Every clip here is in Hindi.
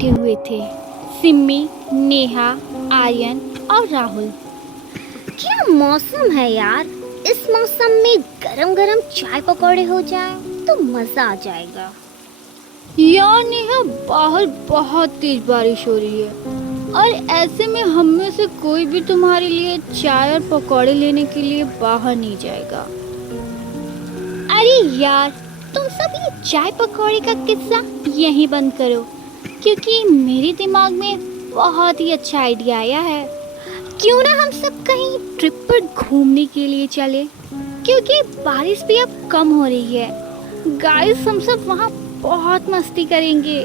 बैठे हुए थे, सिम्मी, नेहा, आर्यन और राहुल। क्या मौसम है यार। इस मौसम में गरम गरम चाय पकौड़े हो जाए तो मजा आ जाएगा। यार नेहा, बाहर बहुत तेज बारिश हो रही है और ऐसे में हम में से कोई भी तुम्हारे लिए चाय और पकौड़े लेने के लिए बाहर नहीं जाएगा। अरे यार, तुम सब ये चाय पकौड़े का किस्सा यहीं बंद करो, क्योंकि मेरे दिमाग में बहुत ही अच्छा आइडिया आया है। क्यों ना हम सब कहीं ट्रिप पर घूमने के लिए चले, क्योंकि बारिश भी अब कम हो रही है। गाइस, हम सब वहाँ बहुत मस्ती करेंगे।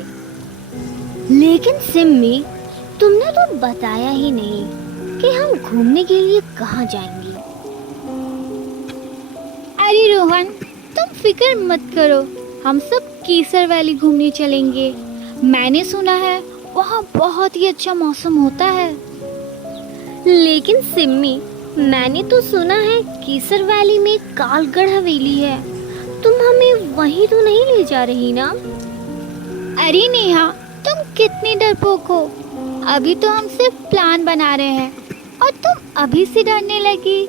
लेकिन सिम्मी, तुमने तो बताया ही नहीं कि हम घूमने के लिए कहाँ जाएंगे। अरे रोहन, तुम फिक्र मत करो, हम सब केसर वैली घूमने चलेंगे। मैंने सुना है वहाँ बहुत ही अच्छा मौसम होता है। लेकिन सिम्मी, मैंने तो सुना है केसर वैली में कालगढ़ हवेली है। तुम हमें वहीं तो नहीं ले जा रही ना? अरे नेहा, तुम कितनी डरपोक हो। अभी तो हम सिर्फ प्लान बना रहे हैं और तुम अभी से डरने लगी।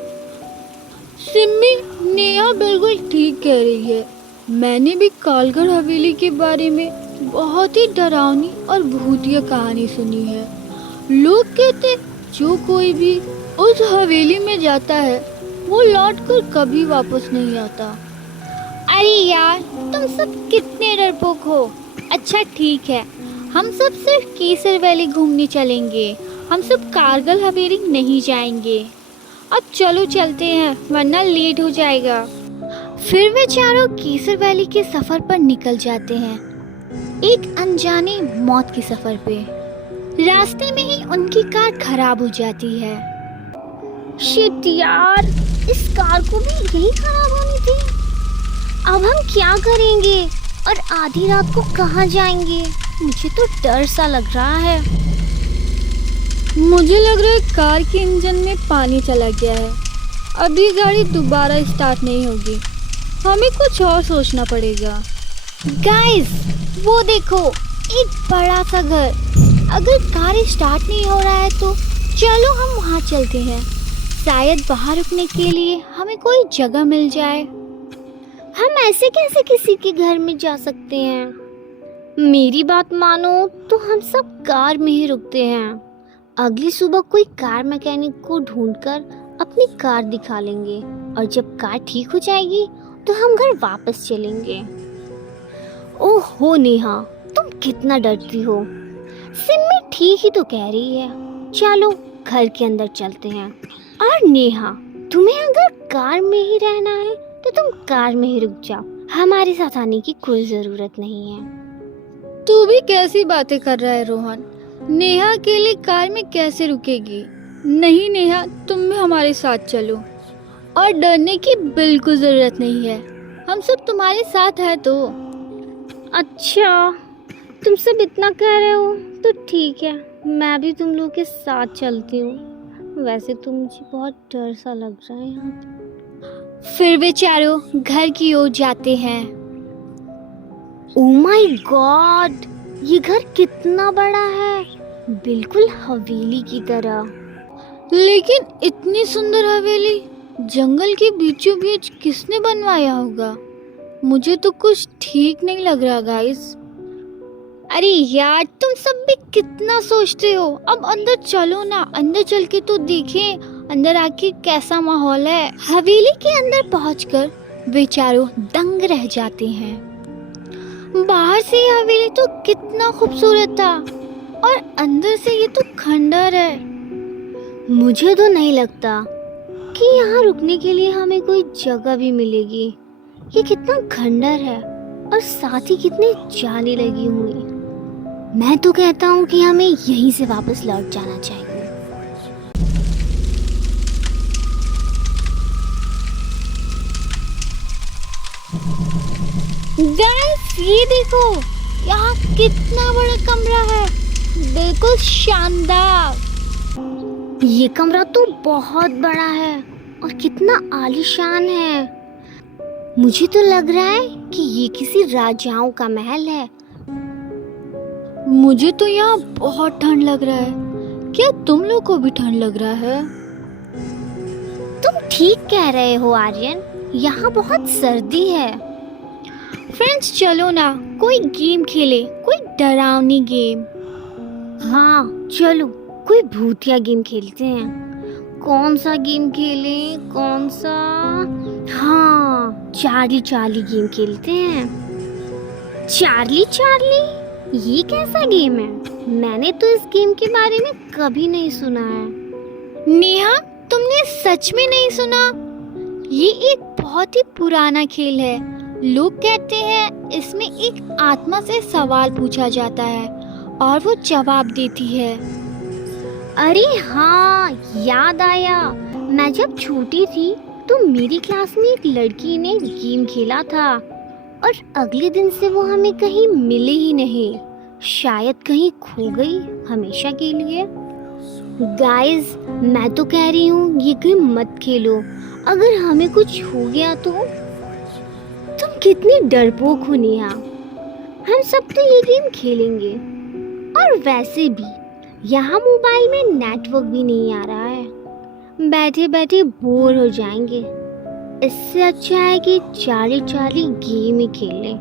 सिम्मी, नेहा बिल्कुल ठीक कह रही है। मैंने भी कालगढ़ हवेली के बारे में बहुत ही डरावनी और भूतिया कहानी सुनी है। लोग कहते जो कोई भी उस हवेली में जाता है वो लौटकर कभी वापस नहीं आता। अरे यार, तुम सब कितने डरपोक हो। अच्छा ठीक है, हम सब सिर्फ केसर वैली घूमने चलेंगे। हम सब कारगिल हवेली नहीं जाएंगे। अब चलो चलते हैं, वरना लेट हो जाएगा। फिर वे चारों केसर वैली के सफर पर निकल जाते हैं, एक अनजाने मौत के सफर पे। रास्ते में ही उनकी कार खराब हो जाती है। शिट यार, इस कार को भी यही खराब होनी थी। अब हम क्या करेंगे और आधी रात को कहाँ जाएंगे? मुझे तो डर सा लग रहा है। मुझे लग रहा है कार के इंजन में पानी चला गया है। अभी गाड़ी दोबारा स्टार्ट नहीं होगी। हमें कुछ और सोचना पड़ेगा। गाइस, वो देखो, एक बड़ा सा घर। अगर कार स्टार्ट नहीं हो रहा है तो चलो हम वहाँ चलते हैं। शायद बाहर रुकने के लिए हमें कोई जगह मिल जाए। हम ऐसे कैसे किसी के घर में जा सकते हैं? मेरी बात मानो तो हम सब कार में ही रुकते हैं। अगली सुबह कोई कार मैकेनिक को ढूंढकर अपनी कार दिखा लेंगे और जब कार ठीक हो जाएगी तो हम घर वापस चलेंगे। ओहो नेहा, तुम कितना डरती हो। सिम्मी ठीक ही तो कह रही है। चलो घर के अंदर चलते हैं। और नेहा, तुम्हें अगर कार में ही रहना है तो तुम कार में ही रुक जाओ। हमारे साथ आने की कोई जरूरत नहीं है। तू भी कैसी बातें कर रहा है रोहन। नेहा अकेले कार में कैसे रुकेगी? नहीं नेहा, तुम भी हमारे साथ चलो। और डरने की बिल्कुल जरूरत नहीं है, हम सब तुम्हारे साथ है तो। अच्छा, तुम सब इतना कह रहे हो तो ठीक है, मैं भी तुम लोग के साथ चलती हूँ। वैसे तो मुझे बहुत डर सा लग रहा है यहाँ पे। फिर वे चारों घर की ओर जाते हैं। ओह माय गॉड, ये घर कितना बड़ा है, बिल्कुल हवेली की तरह। लेकिन इतनी सुंदर हवेली जंगल के बीचों बीच किसने बनवाया होगा? मुझे तो कुछ ठीक नहीं लग रहा गाइस। अरे यार, तुम सब भी कितना सोचते हो। अब अंदर चलो ना, अंदर चल के तो देखें अंदर आके कैसा माहौल है। हवेली के अंदर पहुंचकर वे चारों दंग रह जाते हैं। बाहर से ये हवेली तो कितना खूबसूरत था और अंदर से ये तो खंडर है। मुझे तो नहीं लगता कि यहाँ रुकने के लिए हमें कोई जगह भी मिलेगी। ये कितना खंडर है और साथ ही कितनी जाली लगी हुई। मैं तो कहता हूँ कि हमें यहीं से वापस लौट जाना चाहिए। गाइस, ये देखो, यहाँ कितना बड़ा कमरा है, बिल्कुल शानदार। ये कमरा तो बहुत बड़ा है और कितना आलीशान है। मुझे तो लग रहा है कि ये किसी राजाओं का महल है। मुझे तो यहाँ बहुत ठंड लग रहा है। क्या तुम लोग को भी ठंड लग रहा है? तुम ठीक कह रहे हो आर्यन, यहाँ बहुत सर्दी है। फ्रेंड्स चलो ना कोई गेम खेले, कोई डरावनी गेम। हाँ चलो, कोई भूतिया गेम खेलते हैं। कौन सा गेम खेलें? कौन सा? हाँ, चार्ली चार्ली गेम खेलते हैं। चार्ली चार्ली, ये कैसा गेम है? मैंने तो इस गेम के बारे में कभी नहीं सुना है। नेहा, तुमने सच में नहीं सुना? ये एक बहुत ही पुराना खेल है। लोग कहते हैं इसमें एक आत्मा से सवाल पूछा जाता है और वो जवाब देती है। अरे हाँ, याद आया। मैं जब छोटी थी तो मेरी क्लास में एक लड़की ने गेम खेला था और अगले दिन से वो हमें कहीं मिली ही नहीं। शायद कहीं खो गई हमेशा के लिए। गाइस, मैं तो कह रही हूँ ये गेम मत खेलो। अगर हमें कुछ हो गया तो? तुम कितनी डरपोक हो नेहा। हम सब तो ये गेम खेलेंगे। और वैसे भी यहाँ मोबाइल में नेटवर्क भी नहीं आ रहा है, बैठे बैठे बोर हो जाएंगे। इससे अच्छा है कि चार्ली चार्ली गेम ही खेल लें।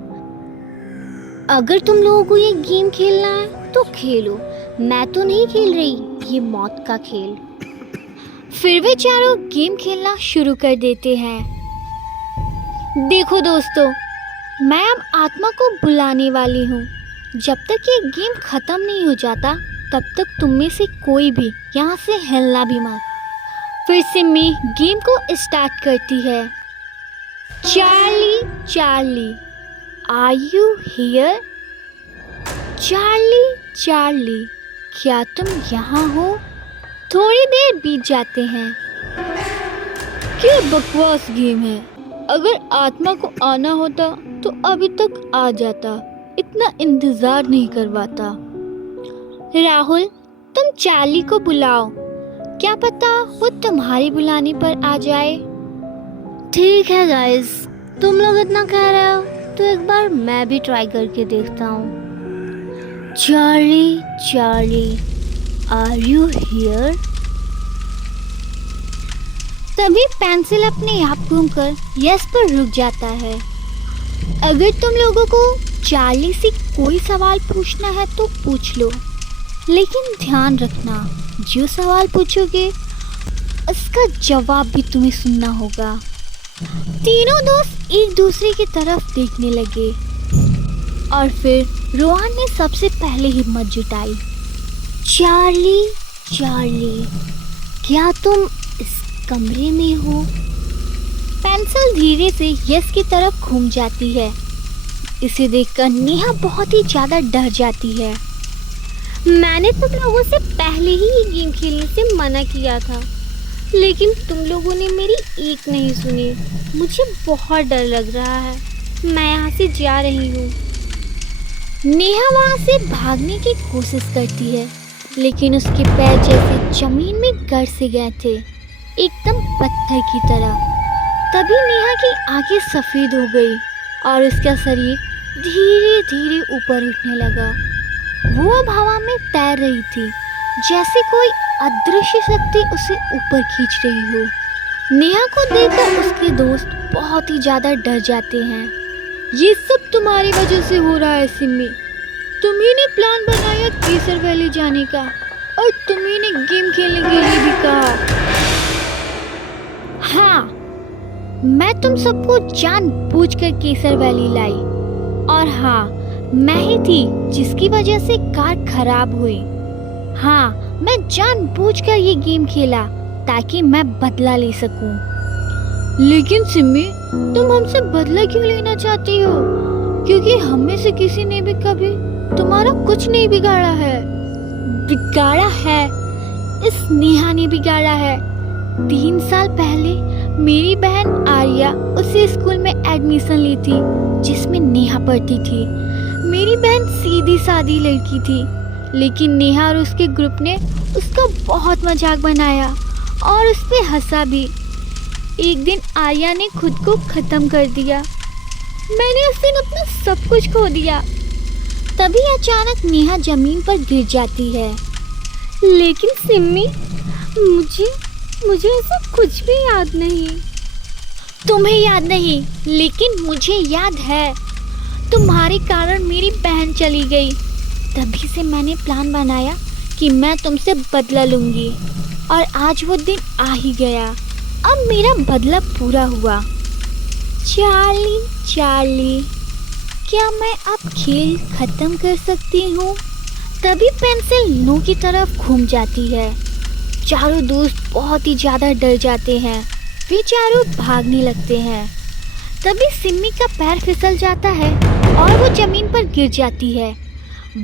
अगर तुम लोगों को ये गेम खेलना है तो खेलो, मैं तो नहीं खेल रही ये मौत का खेल। फिर वे चारों गेम खेलना शुरू कर देते हैं। देखो दोस्तों, मैं अब आत्मा को बुलाने वाली हूँ। जब तक ये गेम खत्म नहीं हो जाता तब तक तुम में से कोई भी यहाँ से हिलना भी मत। फिर सिम्मी गेम को स्टार्ट करती है। Charlie Charlie, are you here? Charlie Charlie, क्या तुम यहाँ हो? थोड़ी देर बीत जाते हैं। क्या बकवास गेम है। अगर आत्मा को आना होता तो अभी तक आ जाता, इतना इंतजार नहीं करवाता। राहुल, तुम चार्ली को बुलाओ, क्या पता वो तुम्हारे बुलाने पर आ जाए। ठीक है गाइस, तुम लोग इतना कह रहे हो तो एक बार मैं भी ट्राई करके देखता हूँ। Charlie Charlie, are you here? तभी पेंसिल अपने आप घूमकर यस पर रुक जाता है। अगर तुम लोगों को चार्ली से कोई सवाल पूछना है तो पूछ लो, लेकिन ध्यान रखना जो सवाल पूछोगे उसका जवाब भी तुम्हें सुनना होगा। तीनों दोस्त एक दूसरे की तरफ देखने लगे और फिर रोहन ने सबसे पहले हिम्मत जुटाई। चार्ली चार्ली, क्या तुम इस कमरे में हो? पेंसिल धीरे से यस की तरफ घूम जाती है। इसे देखकर नेहा बहुत ही ज्यादा डर जाती है। मैंने तुम लोगों से पहले ही ये गेम खेलने से मना किया था, लेकिन तुम लोगों ने मेरी एक नहीं सुनी। मुझे बहुत डर लग रहा है, मैं यहाँ से जा रही हूँ। नेहा वहाँ से भागने की कोशिश करती है, लेकिन उसके पैर जैसे जमीन में गड़ से गए थे, एकदम पत्थर की तरह। तभी नेहा की आंखें सफ़ेद हो गई और उसका शरीर धीरे धीरे ऊपर उठने लगा। वो अब हवा में तैर रही थी, जैसे कोई अदृश्य शक्ति उसे ऊपर खींच रही हो। नेहा को देखकर उसके दोस्त बहुत ही ज़्यादा डर जाते हैं। ये सब तुम्हारी वजह से हो रहा है सिम्मी। तुम्ही ने प्लान बनाया केसर वैली जाने का और तुम्ही ने गेम खेलने के लिए भी कहा। हाँ, मैं तुम सबको जानबूझकर केसर वैली लाई, और हाँ, मैं ही थी जिसकी वजह से कार खराब हुई। हाँ, मैं जानबूझकर ये गेम खेला ताकि मैं बदला ले सकूं। लेकिन सिम्मी, तुम हमसे बदला क्यों लेना चाहती हो? क्योंकि हम में से किसी ने भी कभी तुम्हारा कुछ नहीं बिगाड़ा है। बिगाड़ा है, इस नेहा ने बिगाड़ा है। 3 साल पहले मेरी बहन आर्या उसी स्कूल में एडमिशन ली थी जिसमें नेहा पढ़ती थी। मेरी बहन सीधी सादी लड़की थी, लेकिन नेहा और उसके ग्रुप ने उसका बहुत मजाक बनाया और उस पे हंसा भी। एक दिन आर्या ने खुद को ख़त्म कर दिया। मैंने उस दिन अपना सब कुछ खो दिया। तभी अचानक नेहा जमीन पर गिर जाती है। लेकिन सिम्मी, मुझे ऐसा कुछ भी याद नहीं। तुम्हें याद नहीं, लेकिन मुझे याद है। तुम्हारे कारण मेरी बहन चली गई। तभी से मैंने प्लान बनाया कि मैं तुमसे बदला लूंगी, और आज वो दिन आ ही गया। अब मेरा बदला पूरा हुआ। चार्ली चार्ली, क्या मैं अब खेल खत्म कर सकती हूँ? तभी पेंसिल नो की तरफ घूम जाती है। चारों दोस्त बहुत ही ज़्यादा डर जाते हैं। वे चारों भागने लगते हैं। तभी सिम्मी का पैर फिसल जाता है और वो जमीन पर गिर जाती है।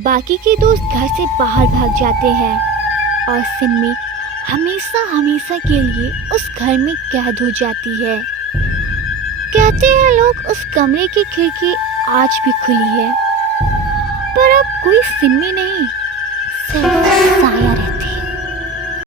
बाकी के दोस्त घर से बाहर भाग जाते हैं और सिम्मी हमेशा हमेशा के लिए उस घर में कैद हो जाती है। कहते हैं लोग उस कमरे की खिड़की आज भी खुली है, पर अब कोई सिम्मी नहीं, सिर्फ